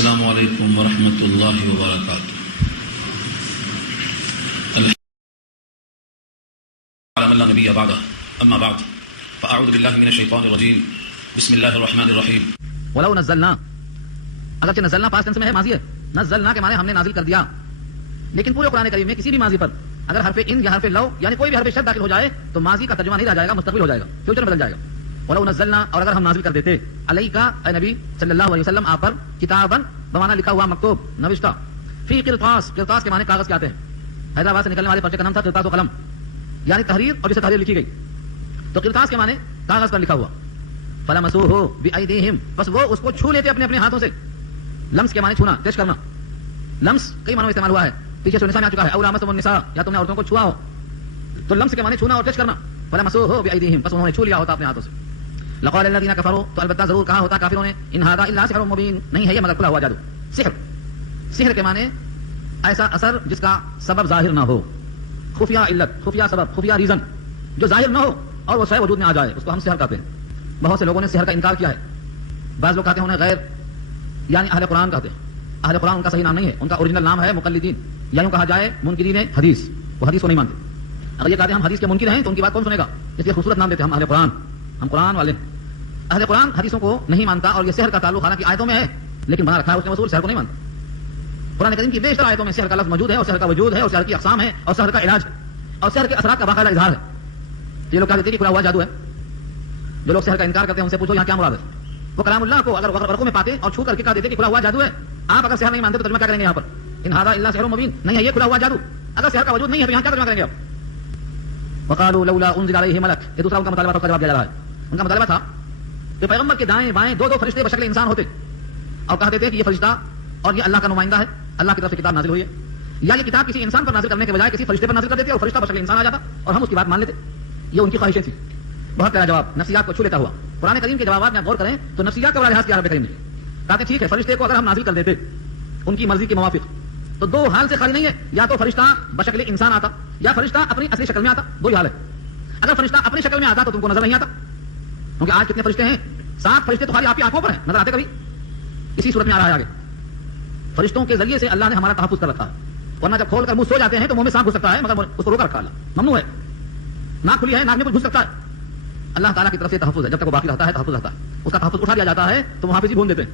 السلام علیکم ورحمۃ اللہ وبرکاتہ. اللہ نبی بعد اما بعد فاعوذ باللہ من الشیطان الرجیم بسم اللہ الرحمن الرحیم. ولو نزلنا، اگرچہ نزلنا پاس ٹینس میں ہے، ماضی ہے. نزلنا کے معنی ہم نے نازل کر دیا، لیکن پورے قرآن کریم میں کسی بھی ماضی پر اگر حرف ان یا حرف لو یعنی کوئی بھی حرف شد داخل ہو جائے تو ماضی کا ترجمہ نہیں رہ جائے گا، مستقبل ہو جائے گا، فیوچر میں بدل جائے گا. ولو نزلنا، اور اگر ہم نازل کر دیتے، علیکا اے نبی صلی اللہ علیہ وسلم آپ پر، کتاباً بمانا لکھا ہوا، مکتوب، نوشتہ، فی قرطاس، قرطاس کے معنی کاغذ کے آتے ہیں. حیدرآباد سے نکلنے والے پرچے کا نام تھا قرطاس و قلم، یعنی تحریر اور جسے تحریر لکھی گئی، تو قرطاس کے معنی کاغذ پر لکھا ہوا. فلمسوہ بأیدیہم، بس وہ اس کو چھو لیتے اپنے اپنے ہاتھوں سے. لمس کے معنی چھونا، ٹچ کرنا. لمس کئی معنوں میں استعمال ہوا ہے، پیچھے سے نساء میں آ چکا ہے، او لامستم النساء، یا تم نے عورتوں کو چھوا ہو، تو لمس کے معنی چھونا اور ٹچ کرنا. فلمسوہ بأیدیہم، بس انہوں نے چھو لیا ہوتا اپنے ہاتھوں سے. لقال الذین کفروا، تو البتہ ضرور کہا ہوتا کافروں نے، ان ھذا الا سحر مبین، نہیں ہے یہ مگر کھلا ہوا جادو. سحر، سحر کے معنی ایسا اثر جس کا سبب ظاہر نہ ہو، خفیہ علت، خفیہ سبب، خفیہ ریزن جو ظاہر نہ ہو اور وہ سہ وجود میں آ جائے، اس کو ہم سحر کہتے ہیں. بہت سے لوگوں نے سحر کا انکار کیا ہے. بعض لوگ کہتے ہیں انہیں غیر یعنی اہل قرآن کہتے ہیں. اہل قرآن ان کا صحیح نام نہیں ہے، ان کا اوریجنل نام ہے مقلدین، یا یوں کہا جائے منکرین حدیث. وہ حدیث کو نہیں مانتے. اگر یہ کہتے ہیں ہم حدیث کے منکر ہیں تو ان کی بات کون سنے گا؟ اس لیے خوبصورت نام دیتے ہیں ہم اہل قرآن، ہم قرآن والے. اہل قرآن حدیثوں کو نہیں مانتا، اور یہ سحر کا تعلق حالانکہ آیتوں میں ہے لیکن بنا رکھا ہے اس نے، وصول سحر کو نہیں مانتا. قرآن کریم کی بیشتر آیتوں میں سحر کا لفظ موجود ہے، اور سحر کا وجود ہے، اور سحر کی اقسام ہے، اور سحر کا علاج ہے، اور سحر کے اثرات کا باقاعدہ اظہار ہے. یہ لوگ کہتے ہیں کہ کھلا ہوا جادو ہے. جو لوگ سحر کا انکار کرتے ہیں ان سے پوچھو یہاں کیا مراد ہے. وہ کلام اللہ کو اگر ورقوں میں پاتے اور چھو کر کے کہہ دیتے کہ کھلا ہوا جادو ہے. آپ اگر سحر نہیں مانتے تو ترجمہ کیا کریں گے یہاں پر؟ ان ھذا الا سحر مبین، نہیں ہے یہ کھلا ہوا جادو. اگر سحر کا وجود نہیں ہے تو یہاں کیا ترجمہ کریں گے آپ؟ وقالوا لولا انزل علیہ ملک، یہ دوسرا ان کا مطالبہ تھا، جواب دیا جا رہا ہے. ان کا مطالبہ تھا کہ پیغمبر کے دائیں بائیں دو فرشتے بشکل انسان ہوتے، اور کہتے تھے کہ یہ فرشتہ اور یہ اللہ کا نمائندہ ہے، اللہ کی طرف سے کتاب نازل ہوئی ہے. یا یہ کتاب کسی انسان پر نازل کرنے کے بجائے کسی فرشتے پر نازل کر دیتے اور فرشتہ بشکل انسان آ جاتا اور ہم اس کی بات مان لیتے. یہ ان کی خواہشیں تھی. بہت پیارا جواب، نفسیات کو چھو لیتا ہوا. قرآن کریم کے جوابات میں غور کریں تو نفسیات کا بڑا لحاظ کیا رب کریم نے. کہتے ٹھیک ہے فرشتے کو اگر ہم نازل کر دیتے ان کی مرضی کے موافق تو دو حال سے خالی نہیں ہے، یا تو فرشتہ بشکل انسان آتا یا فرشتہ اپنی اصلی شکل میں آتا. دو ہی حال ہے. اگر فرشتہ اپنی شکل میں آتا تو تم کو نظر نہیں آتا، کیونکہ آج کتنے فرشتے ہیں؟ 7 فرشتے تو خالی آپ کی آنکھوں پر ہیں، نظر آتے کبھی؟ اسی صورت میں آ رہا ہے آگے. فرشتوں کے ذریعے سے اللہ نے ہمارا تحفظ کر رکھا ہے، ورنہ جب کھول کر منہ سو جاتے ہیں تو منہ میں سانپ گھس سکتا ہے، مگر اس کو روکا رکھا اللہ، ممنوع ہے. ناک کھلی ہے، ناک میں کچھ گھس سکتا ہے. اللہ تعالیٰ کی طرف سے تحفظ ہے، جب تک وہ باقی رہتا ہے تحفظ رہتا ہے. اس کا تحفظ اٹھا دیا جاتا ہے تو محافظ ہی بھون دیتے ہیں،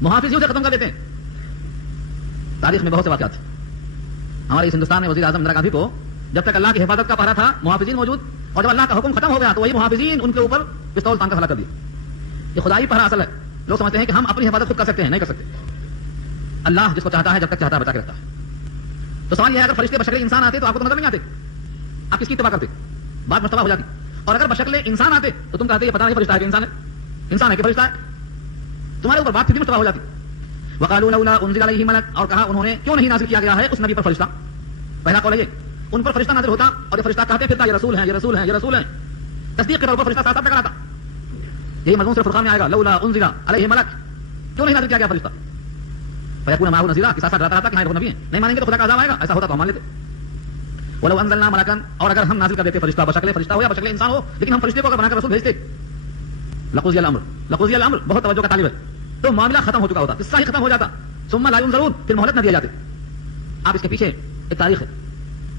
محافظ ہی اسے ختم کر دیتے ہیں. تاریخ میں بہت سے واقعات ہیں. ہمارے اس ہندوستان میں وزیر اعظم اندرا گاندھی کو جب تک اللہ کی حفاظت کا پہرا تھا محافظین موجود، اور جب اللہ کا حکم ختم ہو گیا تو وہی محافظین ان کے اوپر پستول تان کر ہلاک کر دیا. یہ خدائی پہرا اصل ہے. لوگ سمجھتے ہیں کہ ہم اپنی حفاظت خود کر سکتے ہیں، نہیں کر سکتے. اللہ جس کو چاہتا ہے جب تک چاہتا ہے بچا کے رکھتا ہے. تو سوال یہ ہے اگر فرشتے بشکل انسان آتے تو آپ کو تو نظر نہیں آتے، آپ کس کی اتباع کرتے؟ بات مشتبہ ہو جاتی. اور اگر بشکل انسان آتے تو تم کہتے یہ پتہ نہیں فرشتہ ہے کہ انسان ہے، انسان ہے کہ فرشتہ ہے، تمہارے اوپر بات پھر بھی مشتبہ ہو جاتی. وقالوا لولا انزل علیہ ملک، اور کہا انہوں نے کیوں نہیں نازل کیا گیا ہے اس نبی پر فرشتہ. پہلا قول ہے یہ، ان پر فرشتہ نازل ہوتا اور یہ فرشتہ کہتے پھرتا یہ رسول ہیں، یہ رسول ہیں، یہ رسول ہیں. تصدیق کے طور پر فرشتہ ساتھ ٹکراتا. یہی مضمون صرف فرقان میں آئے گا، لولا انزل علیہ ملک، کیوں نہیں نازل کیا گیا فرشتہ. فیکون معه نذیرا، کہ ساتھ رہتا کہ ہاں وہ نبی ہیں. نہیں مانیں گے تو خدا کا عذاب آئے گا. ایسا ہوتا تو ہم مان لیتے. ولو انزلنا ملکا، اور اگر ہم نازل کر دیتے فرشتہ، بشکل فرشتہ ہو یا بشکل انسان ہو، لیکن ہم فرشتے کو اگر بنا کر رسول بھیجتے، لقضی الامر، لقضی الامر بہت توجہ کا طالب ہے، تو معاملہ ختم ہو چکا ہوتا، قصہ ہی ختم ہو جاتا. ثم لا ينظرون، پھر مہلت نہ دیا جاتے. آپ اس کے پیچھے ایک تاریخ ہے،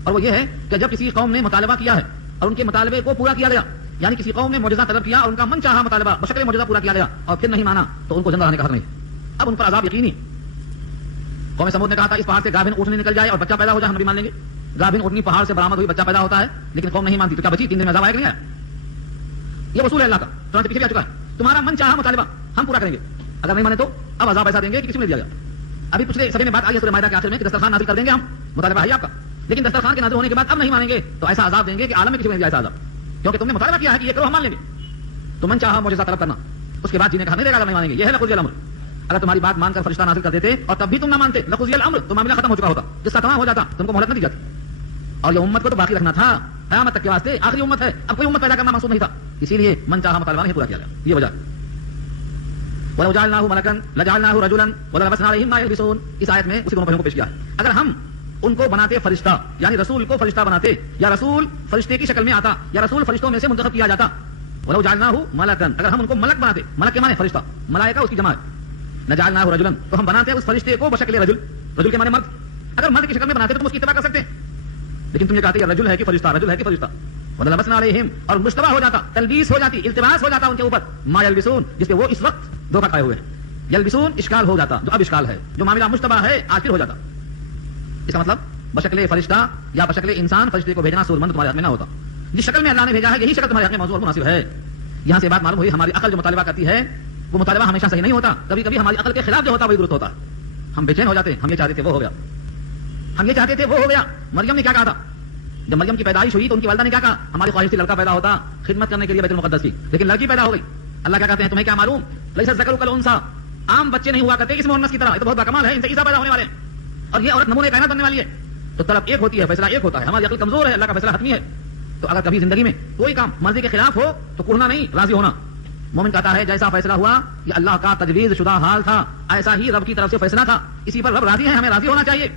اور وہ یہ ہے کہ جب کسی قوم نے مطالبہ کیا ہے اور ان کے مطالبے کو پورا کیا گیا، یعنی کسی قوم نے معجزہ طلب کیا اور ان کا من چاہا مطالبہ بشکل معجزہ پورا کیا گیا اور پھر نہیں مانا، تو ان کو زندہ رہنے کا حق نہیں. اب ان پر عذاب یقینی. قوم سمود نے کہا تھا اس پہاڑ سے گابھن اونٹنی نکل جائے اور بچہ پیدا ہو جائے، ہم بھی مان لیں گے. گابھن اونٹنی پہاڑ سے برآمد ہوئی، بچہ پیدا ہوتا ہے، لیکن قوم نہیں مانتی. تو کیا بچی 3 دن میں عذاب آئے کہ نہیں آیا؟ یہ اصول ہے اللہ کا، قرآن کے پیچھے بھی آ چکا ہے. تمہارا من چاہا مطالبہ ہم پورا کریں گے، اگر نہیں مانے تو اب عذاب ایسا دیں گے کہ کسی نے دیا گیا. ابھی پچھلے سبھی میں بات آئی ہے سورہ مائدہ کے آخر میں کہ دسترخوان نازل کر دیں گے ہم، مطالبہ ہے آپ کا، لیکن دسترخوان کے نازل ہونے کے بعد اب نہیں مانیں گے تو ایسا عذاب دیں گے کہ عالم میں کسی نے دیا ایسا عذاب، کیونکہ تم نے مطالبہ کیا ہے کہ یہ کرو ہم مان لیں گے. تو من چاہا معجزہ طلب کرنا، اس کے بعد جینے کا حق نہیں دے گا اگر نہیں مانیں گے. یہ ہے لقضی الامر. اگر تمہاری بات مان کر فرشتہ نازل کر دیتے اور تب بھی تم نہ مانتے، لقضی الامر، تو معاملہ ختم ہو چکا ہوتا، جس کا تمام ہو جاتا، تم کو مہلت نہ دی جاتی. اور یہ امت کو تو باقی رکھنا تھا قیامت تک کے واسطے، آخری امت ہے، اب کوئی امت پیدا کرنا منصوب نہیں تھا، اسی لیے من چاہا مطالبہ نہیں پورا کیا گیا. یہ وجہ. وَلَوْ جَعَلْنَاهُ مَلَكًا لَجَعَلْنَاهُ رَجُلًا وَلَلْبَسْنَا عَلَيْهِمْ مَا يَلْبِسُونَ. اس آیت میں اسی دونوں پہلوؤں کو پیش کیا ہے. اگر ہم ان کو بناتے فرشتہ، یعنی رسول کو فرشتہ بناتے، یا رسول فرشتے کی شکل میں آتا، یا رسول فرشتوں میں سے منتخب کیا جاتا. وَلَوْ جَعَلْنَاهُ مَلَكًا، اگر ہم ان کو ملک بناتے، ملک کے معنی فرشتہ، ملائکہ اس کی جمع ہے. نجعلناه رجلا، تو ہم بناتے ہیں اس فرشتے کو بشکل رجل، رجل کے معنی مرد، اگر مرد کی شکل میں بناتے تو تم اس کی اتباع کر سکتے ہیں، لیکن تم یہ کہتے ہیں رجل ہے کہ فرشتہ، رجل ہے کہ فرشتہ، ولبسنا علیہم، اور مشتبہ ہو جاتا، تلبیس ہو جاتی، التباس ہو جاتا ان کے اوپر، ما یلبسون، جس پہ وہ اس وقت دھوکہ کھائے ہوئے ہیں، یلبسون اشکال ہو جاتا، جو اب اشکال ہے، جو معاملہ مشتبہ ہے آج پھر ہو جاتا. اس کا مطلب بشکل فرشتہ یا بشکل انسان فرشتے کو بھیجنا سود مند تمہارے ہاتھ میں نہ ہوتا. جس شکل میں اللہ نے بھیجا ہے یہی شکل تمہارے ہاتھ میں موضوع اور مناسب ہے. یہاں سے بات معلوم ہوئی ہماری عقل جو مطالبہ کرتی ہے وہ مطالبہ ہمیشہ صحیح نہیں ہوتا، کبھی کبھی ہماری عقل کے خلاف جو ہوتا وہی درست ہوتا. ہم بے چین ہو جاتے ہیں، ہم یہ چاہتے تھے وہ ہو گیا، ہم یہ چاہتے تھے وہ ہو گیا. مریم نے کیا کہا تھا جب مریم کی پیدائش ہوئی تو ان کی والدہ نے کیا کہا؟ ہماری خواہش تھی لڑکا پیدا ہوتا خدمت کرنے کے لیے بیت المقدس کی، لیکن لڑکی پیدا ہو گئی. اللہ کیا کہتے ہیں تمہیں کیا معلوم؟ لیس الذکر کالانثی، عام بچے نہیں ہوا کرتے اس مؤنث کی طرح، یہ تو بہت باکمال ہے، ان سے عیسیٰ پیدا ہونے والے ہیں اور یہ عورت نمونے کائنات بننے والی ہے. تو طلب ایک ہوتی ہے، فیصلہ ایک ہوتا ہے. ہماری عقل کمزور ہے، اللہ کا فیصلہ حتمی ہے. تو اگر کبھی زندگی میں کوئی کام مرضی کے خلاف ہو تو کڑنا نہیں، راضی ہونا. مومن کہتا ہے جیسا فیصلہ ہوا یہ اللہ کا تجویز شدہ حال تھا، ایسا ہی رب کی طرف سے فیصلہ تھا، اسی پر رب راضی ہے، ہمیں راضی ہونا چاہیے.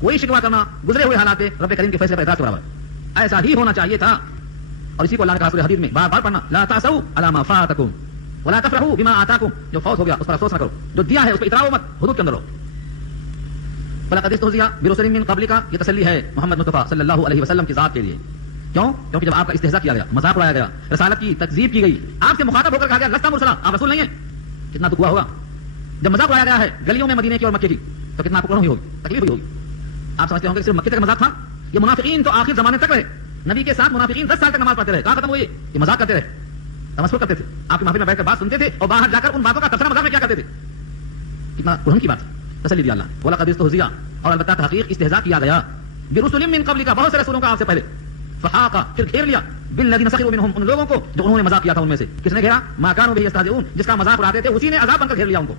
کوئی شکوہ کرنا گزرے ہوئے حالات رب کریم کے فیصلے پر اعتراض برابر، ایسا ہی ہونا چاہیے تھا. اور اسی کو اللہ نے کہا سورہ حدید میں بار بار پڑھنا، لا تعصوا علی ما فاتکم ولا تفرحوا بما آتاکم، جو فوت ہو گیا اس پر افسوس نہ کرو، جو دیا ہے اس پہ اتراؤ مت، حدود کے اندر رہو. فلقد استهزئ برسل من قبلک، یہ تسلی ہے محمد مصطفیٰ صلی اللہ علیہ وسلم کی ذات کے لیے. کیوں؟ کیونکہ جب آپ کا استہزاء کیا گیا، مذاق اڑایا گیا، رسالت کی تکذیب کی گئی، آپ سے مخاطب ہو کر کہا گیا لست مرسلا، آپ رسول نہیں ہیں، کتنا دکھ ہوا ہوگا. جب مذاق اڑایا گیا ہے گلیوں میں مدینے کی اور مکے کی تو کتنا پکڑ ہوئی ہوگی، تکلیف ہوئی ہوگی. آپ سمجھتے ہوں گے صرف مکے تک مذاق تھا؟ یہ منافقین تو آخر زمانے تک رہے، نبی کے ساتھ منافقین 10 سال تک نماز پڑھتے رہے، کہاں ختم ہوئی؟ یہ مذاق کرتے رہے، تمسخر کرتے تھے، آپ کی محفل میں بیٹھ کر بات سنتے تھے اور باہر جا کر ان باتوں کا تبصرہ مذاق میں کیا کرتے تھے. کتنا رحم کی بات، تسلی دیا اللہ. ولقد استهزئ، اور البتہ تحقیق استہزاء کیا گیا، برسل من قبلک، بہت سے رسولوں کا آپ سے پہلے، فحاق، پھر گھیر لیا، بالذین سخروا منهم، ان لوگوں کو جو انہوں نے مذاق کیا تھا ان میں سے. کس نے گھیرا؟ ما كانوا به يستهزئون، جس کا مذاق اڑاتے تھے اسی نے عذاب بن کر گھیر لیا ان کو.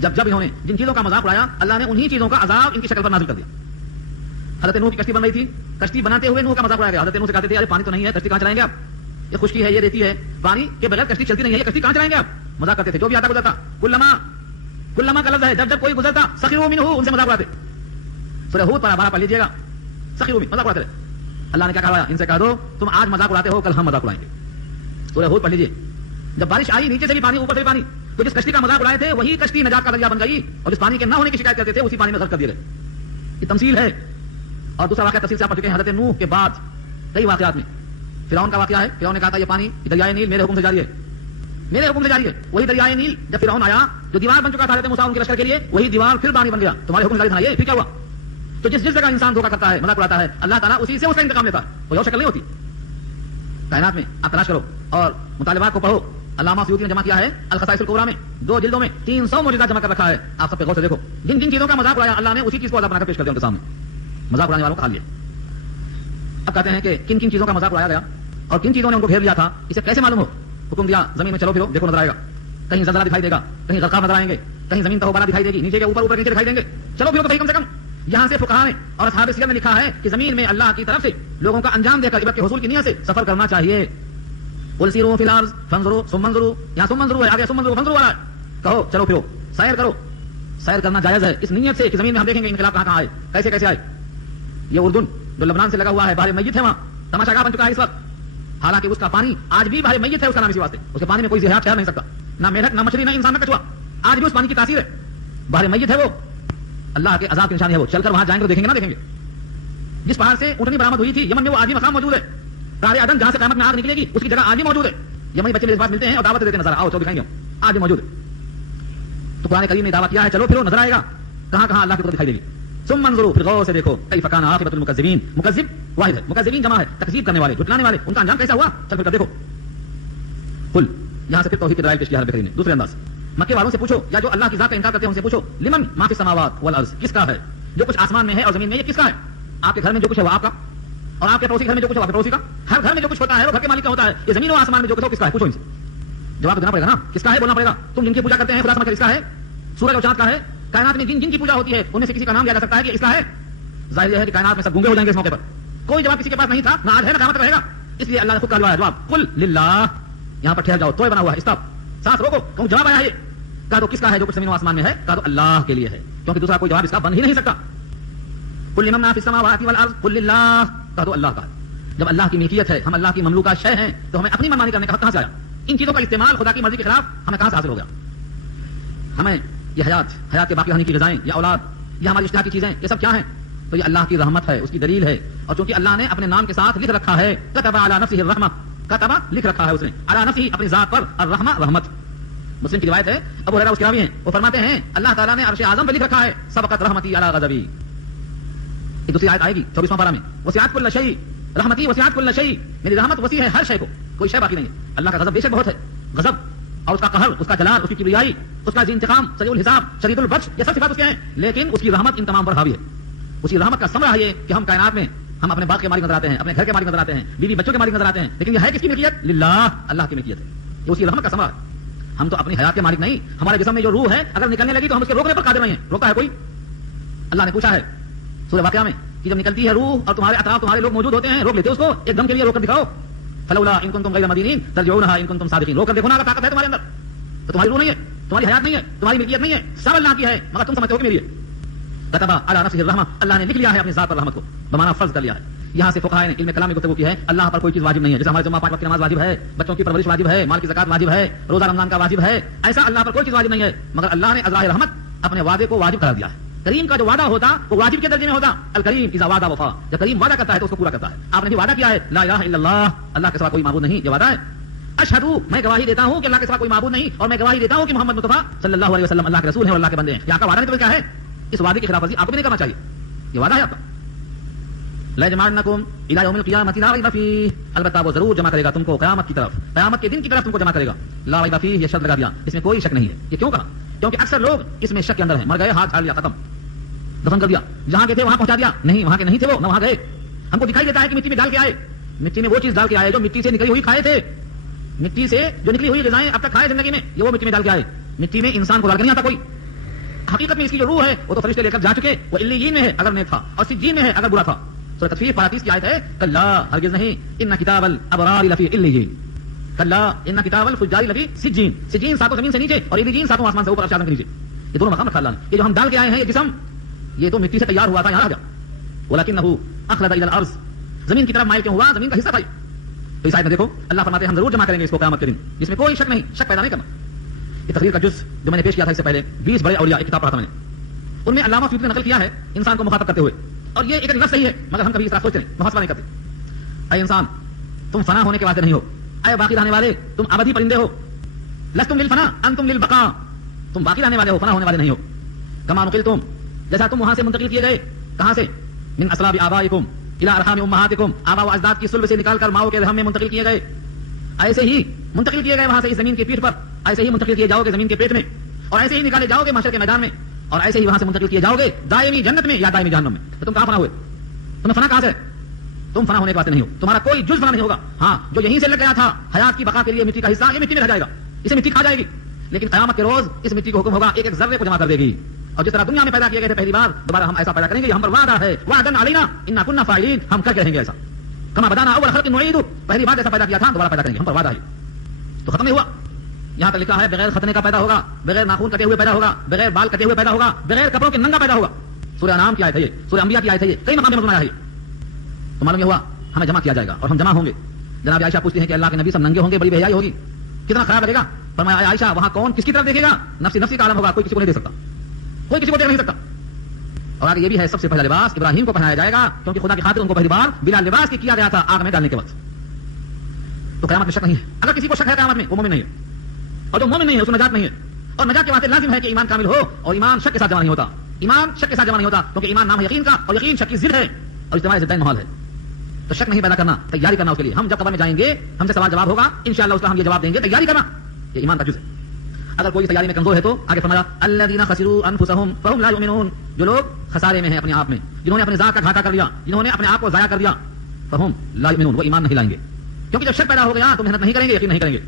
جب انہوں نے جن چیزوں کا مذاق اڑایا اللہ نے انہی چیزوں کا عذاب ان کی شکل پر نازل کر دیا. حضرت نوح کی کشتی بن رہی تھی، کشتی بناتے ہوئے نوح کا مذاق اڑایا گیا. حضرت نوح سے کہتے تھے ارے پانی تو نہیں ہے، کشتی کہاں چلائیں گے آپ؟ یہ خشکی ہے، یہ ریتی ہے، پانی کے بغیر کشتی چلتی نہیں ہے، یہ کشتی کہاں چلائیں گے آپ؟ مذاق کرتے تھے جو بھی آتا گزرتا. کلما کا لفظ ہے، جب کوئی گزرتا سخروا منہ، ان سے مذاق اڑاتے. سورہ ہود پر 12 پڑھ لیجیے گا، سخروا منہ، مذاق اڑاتے رہے. اللہ نے کیا کہا؟ ان سے کہہ دو تم آج مذاق اڑاتے ہو، کل ہم مذاق اڑائیں گے. سورہ ہود پڑھ لیجیے. جب بارش آئی نیچے سے بھی پانی اوپر سے بھی پانی، تو جس کشتی کا مذاق اڑائے تھے وہی کشتی نجات کا ذریعہ بن گئی، اور جس پانی کے نہ ہونے کی شکایت کرتے تھے اسی پانی میں غرق کر دیے گئے. یہ تمثیل ہے. اور دوسرا واقعہ تفصیل سے آپ پڑھ چکے ہیں حضرت نوح کے بعد کئی واقعات میں. فرعون کا واقعہ ہے، فرعون نے کہا تھا یہ پانی دریائے نیل میرے حکم سے جاری ہے، میرے حکم سے جاری ہے. وہی دریائے نیل جب فرعون آیا جو دیوار بن چکا تھا حضرت موسیٰ ان کے لشکر کے لیے، وہی دیوار پھر پانی بن گیا، تمہارے حکم سے جاری تھا یہ، پھر کیا ہوا؟ تو جس جگہ انسان دھوکہ کرتا ہے، مذاق اڑاتا ہے، اللہ تعالیٰ اسی سے اس کا انتقام لیتا ہے، کوئی اور شکل نہیں ہوتی. کائنات میں آپ تلاش کرو اور مطالبات کو پڑھو. علامہ سیوطی نے جمع کیا ہے الخصائص الکبریٰ میں 2 جلدوں میں 300 معجزات جمع کر رکھا ہے. آپ سب پہ غور سے دیکھو، جن جن چیزوں کا مذاق اڑایا اللہ نے اسی چیز کو عذاب بنا کر پیش کر دیا ان کے سامنے. مذاق اڑانے والوں کا حال یہ. اب کہتے ہیں کہ کن کن چیزوں کا مذاق اڑایا گیا اور کن چیزوں نے ان کو گھیر لیا تھا، اسے کیسے معلوم ہو؟ حکم دیا زمین میں چلو پھرو، دیکھو نظر آئے گا، کہیں زلزلہ دکھائی دے گا، کہیں غرقاب نظر آئیں گے، کہیں زمین تہوبارہ دکھائی دے گی، نیچے کے اوپر نیچے دکھائی دیں گے. چلو پھرو تو کم سے کم. یہاں سے فقہاء نے اور اصحاب سیرت نے لکھا ہے کہ زمین میں اللہ کی طرف سے لوگوں کا انجام دے کر عبرت کے حصول کی نیت سے سفر کرنا چاہیے. قل سیروا فی الارض فانظروا ثم انظروا، یہاں ثم انظروا ہے، آگے ثم انظروا فانظروا والا ہے. کہو چلو پھرو، سیر کرو. سیر کرنا جائز ہے اس نیت سے کہ زمین میں ہم دیکھیں گے انقلاب کہاں کہاں آئے، کیسے کیسے آئے. یہ اردن جو لبنان سے لگا ہوا ہے بحر میت ہے، وہاں تماشا گاہ بن چکا ہے اس وقت. حالانکہ اس کا پانی آج بھی بحر میت ہے، اس کا نام اسی واسطے. اس کے پانی میں کوئی زہر ٹھہر نہیں سکتا، نہ میڈک، نہ مچھلی، نہ انسان، نہ کچھوا. آج بھی اس پانی کی تاثیر ہے، بحر میت ہے وہ، اللہ کے عذاب کی نشانی ہے وہ. چل کر وہاں جائیں گے تو دیکھیں گے، نہ دیکھیں گے. جس پہاڑ سے اونٹنی برآمد ہوئی تھی یمن میں، وہ آج بھی مقام موجود ہے. قعر عدن جہاں سے قیامت میں آگ نکلے گی اس کی جگہ آج بھی موجود ہے. یمنی بچے میرے پاس ملتے ہیں اور دعوت دیتے نظر آؤ، چلو دکھائیں گے، آج بھی موجود ہے. تو قرآن کریم نے دعویٰ کیا ہے چلو پھرو نظر آئے گا کہاں کہاں اللہ کی قدرت دکھائی دے گی. ثم انظروا، پھر غور سے دیکھو، کیف کان عاقبۃ المکذبین. مکذب واحد ہے، مکذبین جمع ہے، تکذیب کرنے والے، جھٹلانے والے، ان کا انجام کیسا ہوا چل پھر کر دیکھو. قل، یہاں سے پھر توحید کے دلائل پیش کیا رب کریم نے دوسرے انداز. مکے والوں سے پوچھو یا جو اللہ کی ذات کا انکار کرتے ہیں ان سے پوچھو، لمن ما فی السماوات والارض، کس کا ہے جو کچھ آسمان میں ہے اور زمین میں، یہ کس کا ہے؟ آپ کے گھر میں جو کچھ ہے وہ آپ کا، اور آپ کے پڑوسی گھر میں جو کچھ ہے آپ کے پڑوسی کا. ہر گھر میں جو کچھ ہوتا ہے وہ گھر کے مالک کا ہوتا ہے. یہ زمین و آسمان میں جو کچھ ہو کس کا ہے؟ پوچھو ان سے، جواب دینا پڑے گا نا، کس کا ہے بولنا پڑے گا. تم جن کی پوجا کرتے ہیں خدا سمجھ کر اس کا ہے، سورج اور چاند کا ہے. کائنات میں جن جن کی پوجا ہوتی ہے ان میں سے کسی کا نام لیا جا سکتا ہے کہ اس کا ہے؟ ظاہر یہ ہے کہ کائنات میں سب گونگے ہو جائیں گے اس موقع پر. کوئی جواب کسی کے پاس نہیں تھا، نہ آج ہے نہ قیامت رہے گا. اس لیے اللہ نے خود کا جواب قل للہ. یہاں پر ٹھہر جاؤ، تو بنا ہوا ہے، اسٹاپ، سانس روکو. کہوں جواب آیا ہے، کہا تو کس کا ہے جو کچھ زمین و آسمان میں ہے؟ کہا تو اللہ کے لیے ہے، کیونکہ دوسرا کوئی جواب اس کا بن ہی نہیں سکتا. قل لمن ما فی السماوات والارض قل للہ، کہا تو اللہ کا. جب اللہ کی ملکیت ہے، ہم اللہ کی مملوکہ شے ہیں، تو ہمیں اپنی منمانی کرنے کا حق کہاں سے آیا؟ ان چیزوں کا استعمال خدا کی مرضی کے خلاف ہمیں کہاں سے حاصل ہو گیا؟ ہمیں یہ حیات کے باقی رہنے کی غذائیں، یہ اولاد، یہ ہماری اشتہا کی چیزیں، یہ سب کیا ہیں؟ تو یہ اللہ کی رحمت ہے، اس کی دلیل ہے. اور چونکہ اللہ نے اپنے نام کے ساتھ لکھ رکھا ہے کتب علی نفسہ الرحمہ، کتب لکھ رکھا ہے اس نے علی نفسہ اپنی ذات پر الرحمہ رحمت. مسلم کی روایت ہے، ابو ہریرہ اس کے راوی ہیں، وہ فرماتے ہیں اللہ تعالیٰ نے عرش اعظم پہ لکھ رکھا ہے سبقت رحمتی علی غضبی. ایک دوسری آیت آئے گی 24واں پارہ میں، وسعت کل شیء رحمتی وسعت کل شیء، میری رحمت وسیع ہے ہر شے کو، کوئی شے باقی نہیں ہے. اللہ کا غضب بے شک بہت ہے، غضب اور اس کا قہر، اس کا جلال، اس کی کبریائی، اس کا انتقام، سریع الحساب، شدید البطش، یہ سب صفات اس کے ہیں. لیکن اس کی رحمت ان تمام پر حاوی ہے. اسی رحمت کا ثمرہ ہے یہ کہ ہم کائنات میں ہم اپنے باغ کے مالک نظر آتے ہیں، اپنے گھر کے مالک نظر آتے ہیں، بیوی بچوں کے مالک نظر آتے ہیں، لیکن یہ ہے کس کی ملکیت؟ للہ، اللہ کی ملکیت ہے. یہ اسی رحمت کا ثمرہ ہے. ہم تو اپنی حیات کے مالک نہیں. ہمارے جسم میں جو روح ہے اگر نکلنے لگی تو ہم اس کے روکنے پر قادر نہیں ہیں. روکا ہے کوئی؟ اللہ نے پوچھا ہے سورہ واقعہ میں کہ جب نکلتی ہے روح اور تمہارے اطراف تمہارے لوگ موجود ہوتے ہیں، روک لیتے اس کو ایک دم کے لیے روک کر دکھاؤ. فلولا ان کنتم غیر مدینین ترجعونها ان کنتم صادقین. روک کر دیکھو نا، اگر طاقت ہے تمہارے اندر تو تمہاری روح نہیں ہے، تمہاری حیات نہیں ہے، تمہاری ملکیت نہیں ہے، سب اللہ کی ہے، مگر تم سمجھتے ہو کہ میری ہے. کتب علی نفسہ الرحمہ، اللہ نے لکھ لیا ہے اپنی ذات پر رحمت کو، بمعنی فرض کر لیا ہے. یہاں سے فقہاء نے علم کلام میں گفتگو کی ہے اللہ پر کوئی چیز واجب نہیں ہے. جیسے ہمارے جمعہ 5 وقت کی نماز واجب ہے، بچوں کی پرورش واجب ہے، مال کی زکات واجب ہے، روزہ رمضان کا واجب ہے، ایسا اللہ پر کوئی چیز واجب نہیں ہے. مگر اللہ نے ازراء رحمت اپنے وعدے کو واجب قرار دیا ہے. کریم کا جو وعدہ ہوتا وہ واجب کے درجے میں ہوتا. الکریم اذا وعدہ وفا، جب کریم وعدہ کرتا ہے تو اس کو پورا کرتا ہے. آپ نے بھی وعدہ کیا ہے لا الہ الا اللہ، اللہ کے سوا کوئی معبود نہیں، یہ وعدہ ہے. اشہدو، میں گواہی دیتا ہوں کہ اللہ کے سوا کوئی معبود نہیں، اور میں گواہی دیتا ہوں کہ محمد مصطفیٰ صلی اللہ علیہ وسلم اللہ کے رسول ہیں اور اللہ کے بندے ہیں. یہاں کا وعدہ کیا ہے؟ اس وعدے کی خلاف ورزی آپ کو بھی نہیں کرنا چاہیے. یہ وعدہ ہے آپ کا. لَيَجْمَعَنَّكُمْ إِلَىٰ يَوْمِ الْقِيَامَةِ لَا رَيْبَ فِيهِ، البتہ وہ ضرور جمع کرے گا تم کو قیامت کی طرف، قیامت کے دن کی طرف تم کو جمع کرے گا. لا ریب فیہ، یہ شرط لگا دیا، اس میں کوئی شک نہیں ہے. یہ کیوں کہا؟ کیونکہ اکثر لوگ اس میں شک کے اندر ہیں. مر گئے، ہاتھ جھاڑ لیا، ختم، دفن کر دیا. جہاں کے تھے وہاں پہنچا دیا، نہیں وہاں کے نہیں تھے وہ، نہ وہاں گئے. ہم کو دکھائی دیتا ہے کہ مٹی میں ڈال کے آئے، مٹی میں وہ چیز ڈال کے آئے جو مٹی سے نکلی ہوئی کھائے تھے. مٹی سے جو نکلی ہوئی غذائیں اب تک کھائے زندگی میں، یہ وہ مٹی میں ڈال کے آئے. مٹی میں انسان کو ڈال کے نہیں آتا کوئی. حقیقت میں اس کی جو روح ہے وہ تو فرشتے لے کر جا چکے. وہ علیین میں ہے اگر نیک تھا، اور سجین میں ہے اگر برا تھا. سورہ تطفیف 35 کی آیت ہے کلا، ہرگز نہیں، ان کتاب الابرار لفی علیین، کلا ان کتاب الفجار لفی سجین. سجین ساتوں زمین سے نیچے اور علیین ساتوں آسمان سے اوپر عرش اعظم کے نیچے. یہ دونوں مقام رکھا اللہ نے. یہ جو ہم ڈال کے آئے ہیں یہ جسم، یہ تو مٹی سے تیار ہوا تھا، یہاں آ گیا. ولکنہ اخلد الی الارض، زمین کی طرف مائل کیوں ہوا؟ زمین کا حصہ تھا. تو اس آیت میں دیکھو اللہ فرماتے ہیں ہم ضرور جمع کریں گے اس کو قیامت کے دن، جس میں کوئی شک نہیں، شک پیدا نہیں کرنا. یہ تقریر کا جز جو میں نے پیش کیا تھا اس سے پہلے 20 بڑے اولیاء، ایک کتاب پڑھا تھا میں نے، ان میں علامہ سیوطی نے نقل کیا ہے انسان کو مخاطب کرتے ہوئے. اور یہ ایک لفظ صحیح ہے مگر ہم کبھی اس طرح سوچتے نہیں، محاسبہ نہیں کرتے. اے انسان، تم فنا ہونے کے واسطے نہیں ہو. اے باقی رہنے والے، تم ابدی پرندے ہو. لستم للفنا انتم للبقاء، تم باقی رہنے والے ہو، فنا ہونے والے نہیں ہو. کما نقلتم، جیسا تم وہاں سے منتقل کیے گئے. کہاں سے؟ من اصلاب آبائکم الى ارحام امہاتکم، آبا و اجداد کی صلب سے نکال کر ماؤں کے رحم میں منتقل کیے گئے. ایسے ہی منتقل کیے گئے وہاں سے اس زمین کی پیٹھ پر، ایسے ہی منتقل کیے جاؤ گے زمین کے پیٹ میں، اور ایسے ہی نکالے جاؤ گے محشر کے میدان میں، اور ایسے ہی وہاں سے منتقل کیے جاؤ گے دائمی جنت میں یا دائمی جہنم میں. تو تم کہاں فنا ہوئے؟ تمہیں فنا کہاں سے؟ تم فنا ہونے کے واسطے نہیں ہو، تمہارا کوئی جز فنا نہیں ہوگا. ہاں، جو یہیں سے لگ گیا تھا حیات کی بقا کے لیے مٹی کا حصہ، یہ مٹی میں رہ جائے گا، اسے مٹی کھا جائے گی. لیکن قیامت کے روز اس مٹی کو حکم ہوگا ایک ایک ذرے کو جمع کر دے گی. اور جس طرح دنیا میں پیدا کیے گئے تھے پہلی بار، دوبارہ ہم ایسا پیدا کریں گے. یہ ہم پر وعدہ ہے، وعدن علینا انا کنا فاعلین، ہم کر کے رہیں گے ایسا. کما بدانا اول خلق نعید، پہلی بار جیسا پیدا کیا تھا دوبارہ پیدا کریں گے، ہم پر وعدہ ہے. تو ختم نہیں ہوا. یہاں تک لکھا ہے بغیر ختنے کا پیدا ہوگا، بغیر ناخون کٹے ہوئے پیدا ہوگا، بغیر بال کٹے ہوئے پیدا ہوگا، بغیر کپڑوں کے ننگا پیدا ہوگا. سورہ انعام کی آیت ہے یہ، سورہ انبیاء کی آیت ہے یہ، کئی مقام میں مضمون آیا ہے. تو معلوم یہ ہوا ہمیں جمع کیا جائے گا اور ہم جمع ہوں گے. جناب عائشہ پوچھتی ہیں کہ اللہ کے نبی سب ننگے ہوں گے، بڑی بے حیائی ہوگی، کتنا خراب لگے گا. فرمایا عائشہ وہاں کون کس کی طرف دیکھے گا؟ نفسی نفسی کا عالم ہوگا، کوئی کسی کو نہیں دے سکتا، کوئی کسی کو دے نہیں سکتا. اور آگے یہ بھی ہے سب سے پہلا لباس ابراہیم کو پہنایا جائے گا، کیونکہ خدا کی خاطر ان کو پہلی بار بلا لباس کی کیا گیا تھا آگ میں ڈالنے کے وقت. تو قیامت میں شک نہیں ہے. اگر کسی کو شک ہے قیامت میں وہ مومن نہیں ہے، اور جو مومن نہیں ہے اس کو نجات نہیں ہے. اور نجات کے واسطے لازم ہے کہ ایمان کامل ہو، اور ایمان شک کے ساتھ جمع نہیں ہوتا. ایمان شک کے ساتھ جمع نہیں ہوتا کیونکہ ایمان نام ہے یقین کا، اور یقین شک کی ضد ہے، اور اجتماع ضدین محال ہے. تو شک نہیں پیدا کرنا، تیاری کرنا اس کے لیے. ہم جب قبر میں جائیں گے ہم سے سوال جواب ہوگا انشاءاللہ، اس کا ہم یہ جواب دیں گے. تیاری کرنا یہ ایمان کا جز ہے. اگر کوئی تیاری میں کمزور ہے تو آگے فرمایا الذین خسروا انفسهم فهم لا یؤمنون، جو لوگ خسارے میں ہیں اپنے آپ میں، جنہوں نے اپنے ذات کا گھاٹا کر لیا، جنہوں نے اپنے آپ کو ضائع کر دیا، فهم لا یؤمنون، وہ ایمان نہیں لائیں گے. کیونکہ جب شک پیدا ہو گیا تو محنت نہیں کریں گے، یقین نہیں کریں گے.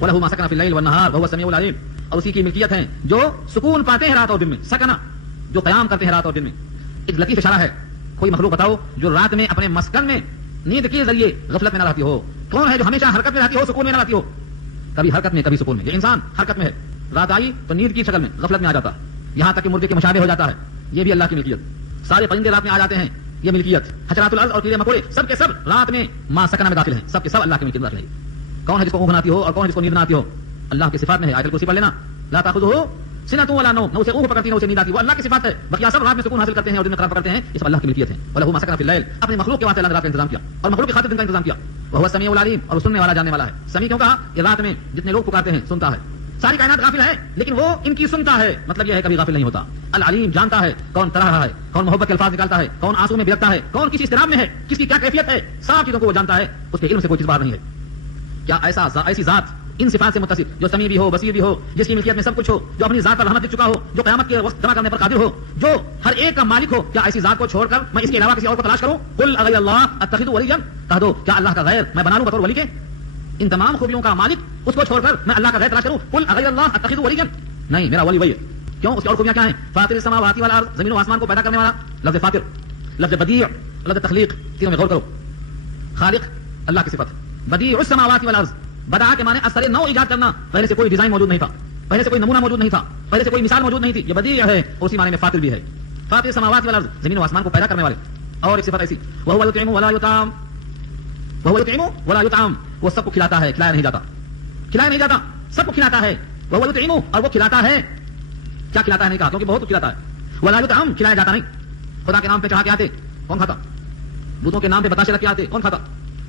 وله ما سکن فی اللیل والنهار وهو السمیع العلیم، اور اسی کی ملکیت ہے جو سکون پاتے ہیں رات اور دن میں. سکنا جو قیام کرتے ہیں رات اور دن میں. ایک لطیف اشارہ ہے، کوئی مخلوق بتاؤ جو رات میں اپنے مسکن میں نیند کے ذریعے غفلت میں نہ رہتی ہو. کون ہے جو ہمیشہ حرکت میں رہتی ہو، سکون میں نہ رہتی ہو؟ کبھی حرکت میں کبھی سکون میں. یہ انسان حرکت میں ہے، رات آئی تو نیند کی شکل میں غفلت میں آ جاتا ہے، یہاں تک کہ مردے کے مشابہ ہو جاتا ہے. یہ بھی اللہ کی ملکیت. سارے پرندے رات میں آ جاتے ہیں، یہ ملکیت. حشرات الارض اور کیڑے مکوڑے سب کے سب رات میں ما سکنا میں داخل ہیں، سب کے سب اللہ کی ملکیت میں داخل ہیں. کون ہے جس کو اونگ بناتی ہو اور کون ہے جس کو نیند بناتی ہو؟ اللہ کی صفات میں ہے. آیت الکرسی پڑھ لینا، لا تاخذہ سنۃ ولا نوم، نہ اسے اوہ پکڑتی نہ اسے نیند آتی، وہ اللہ کی صفات ہے. بقیہ سب رات میں سکون حاصل کرتے ہیں اور دن میں قرار پکڑتے ہیں، اس اللہ کی ملکیت ہے. وله ما سكن في الليل، اپنے مخلوق کے واسطے اللہ نے رات کا انتظام کیا اور مخلوق کی خاطر دن کا انتظام کیا. وهو السميع العليم، اور سننے والا جاننے والا ہے. سمیع کیوں کہا؟ یہ رات میں جتنے لوگ پکارتے ہیں سنتا ہے. ساری کائنات غافل ہے لیکن وہ ان کی سنتا ہے، مطلب یہ ہے کبھی غافل نہیں ہوتا. العلیم، جانتا ہے کون تڑا رہا ہے، کون محبت کے الفاظ نکالتا ہے، کون آنسو میں بلکتا ہے، کون کسی اضطراب میں ہے، کس کی کیا کیفیت ہے، سب چیزوں کو وہ جانتا ہے. اس کے علم سے کوئی چیز باہر نہیں ہے. کیا ایسی ذات ان صفات سے متصف جو سمیع بھی ہو، بصیر بھی ہو، جس کی ملکیت میں سب کچھ ہو، جو اپنی ذات پر رحمت دے چکا ہو، جو قیامت کے وقت جمع کرنے پر قادر ہو، جو ہر ایک کا مالک ہو، کیا ایسی ذات کو چھوڑ کر میں اس کے علاوہ کسی اور کو تلاش کروں؟ قل اغیر اللہ اتخذ ولیا، کہہ دو کیا اللہ کا غیر میں بنا لوں بطور ولی کے؟ ان تمام خوبیوں کا مالک اس کو چھوڑ کر میں اللہ کا غیر تلاش کروں؟ قل اغیر اللہ اتخذ ولیا، نہیں، میرا ولی وہی ہے. کیوں؟ اس کی اور خوبیاں کیا ہیں؟ فاطر السماوات والارض، زمین و آسمان کو پیدا کرنے والا. لفظ فاطر، لفظ بدیع، لفظ تخلیق، تینوں میں غور کرو. خالق اللہ کی صفت. بدیع السماوات والارض، بدا کے معنی اثر نو ایجاد کرنا، پہلے سے کوئی ڈیزائن موجود نہیں تھا، پہلے سے کوئی نمونہ موجود نہیں تھا، پہلے سے کوئی مثال موجود نہیں تھی. یہ بدیع ہے، اسی معنی میں فاطر بھی ہے. فاطر السماوات والارض، زمین و آسمان کو پیدا کرنے والے. اور ایک صفت ایسی، وهو يطعم ولا يطعم، وهو يطعم ولا يطعم، وہ سب کو کھلاتا ہے، کھلایا نہیں جاتا، کھلایا نہیں جاتا، سب کو کھلاتا ہے. وهو يطعم، اور وہ کھلاتا ہے. کیا کھلاتا ہے نہیں کہا کیونکہ بہت کچھ کھلاتا ہے. ولا يطعم، کھلایا جاتا نہیں. خدا کے نام پہ چڑھا کے آتے کون کھاتا؟ بتوں کے نام پہ بتاشے رکھ کے آتے کون کھاتا؟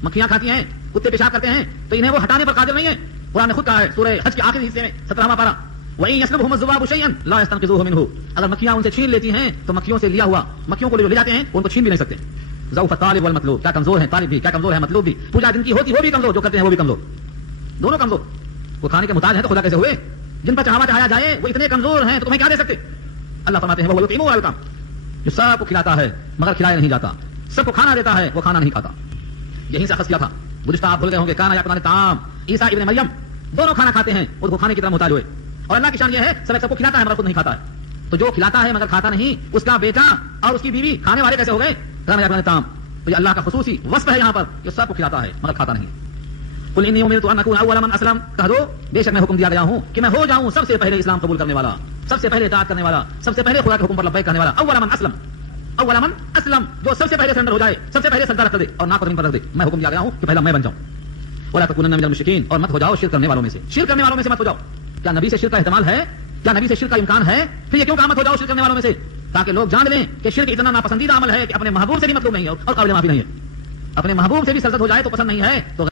مکھیاں کھاتی ہیں، کتے پیشاب کرتے ہیں، تو انہیں وہ ہٹانے پر قادر نہیں ہے. قرآن نے خود کہا ہے سورہ حج کے آخری حصے میں 17واں پارہ، وَإِن يَسْلُبْهُمُ الذُّبَابُ شَيْئًا لَا يَسْتَنقِذُوهُ مِنْهُ، اگر مکھیاں ان سے چھین لیتی ہیں تو مکھیوں سے لیا ہوا، مکھیوں کو جو لے جاتے ہیں ان کو چھین بھی نہیں سکتے. ضعف الطالب والمطلوب، کیا کمزور ہے طالب بھی، کیا کمزور ہے مطلوب بھی. پوجا جن کی ہوتی وہ بھی کمزور، جو کرتے ہیں وہ بھی کمزور، دونوں کمزور. وہ کھانے کے محتاج ہیں تو خدا کیسے ہوئے؟ جن پر چڑھاوا چڑھایا جائے وہ اتنے کمزور ہیں تو تمہیں کیا دے سکتے؟ اللہ فرماتے ہیں وہ یطعم ولا یطعم، جو سب کو کھلاتا ہے مگر کھلایا نہیں جاتا، سب کو کھانا دیتا ہے وہ کھانا نہیں کھاتا. یہیں سے اخذ کیا تھا گزشتہ، آپ بھول گئے ہوں گے، کانا یاکلان الطعام، عیسیٰ ابن مریم دونوں کھانا کھاتے ہیں، اس کو کھانے کی طرح محتاج ہوئے. اور اللہ کی شان یہ ہے سب کو کھلاتا ہے مگر خود نہیں کھاتا ہے. تو جو کھلاتا ہے مگر کھاتا نہیں، اس کا بیٹا اور اس کی بیوی کھانے والے کیسے ہو گئے؟ کانا یاکلان الطعام. تو یہ اللہ کا خصوصی وصف ہے یہاں پر، جو سب کو کھلاتا ہے مگر کھاتا نہیں. قل انی امرت ان اکون اول من اسلم، کہہ دو بے شک میں حکم دیا گیا ہوں کہ میں ہو جاؤں سب سے پہلے اسلام قبول کرنے والا، سب سے پہلے اطاعت کرنے والا، سب سے پہلے خدا کے حکم پر لبیک کہنے والا. اول من اسلم، اول من اسلم، جو سب سے پہلے سرنڈر ہو جائے، سب سے پہلے سجدہ رکھ دے اور ناک کو زمین پر رکھ دے. میں حکم دیا گیا ہوں کہ پہلا میں بن جاؤں. ولا تکونن من المشرکین، اور مت ہو جاؤ شرک کرنے والوں میں سے، شرک کرنے والوں میں سے مت ہو جاؤ. کیا نبی سے شرک کا احتمال ہے؟ کیا نبی سے شرک کا امکان ہے؟ پھر یہ کیوں کہا مت ہو جاؤ شرک کرنے والوں میں سے؟ تاکہ لوگ جان لیں کہ شرک اتنا ناپسندیدہ عمل ہے کہ اپنے محبوب سے بھی مطلوب نہیں ہے اور قابل معافی نہیں ہے. اپنے محبوب سے بھی سرزد ہو جائے تو پسند نہیں ہے، تو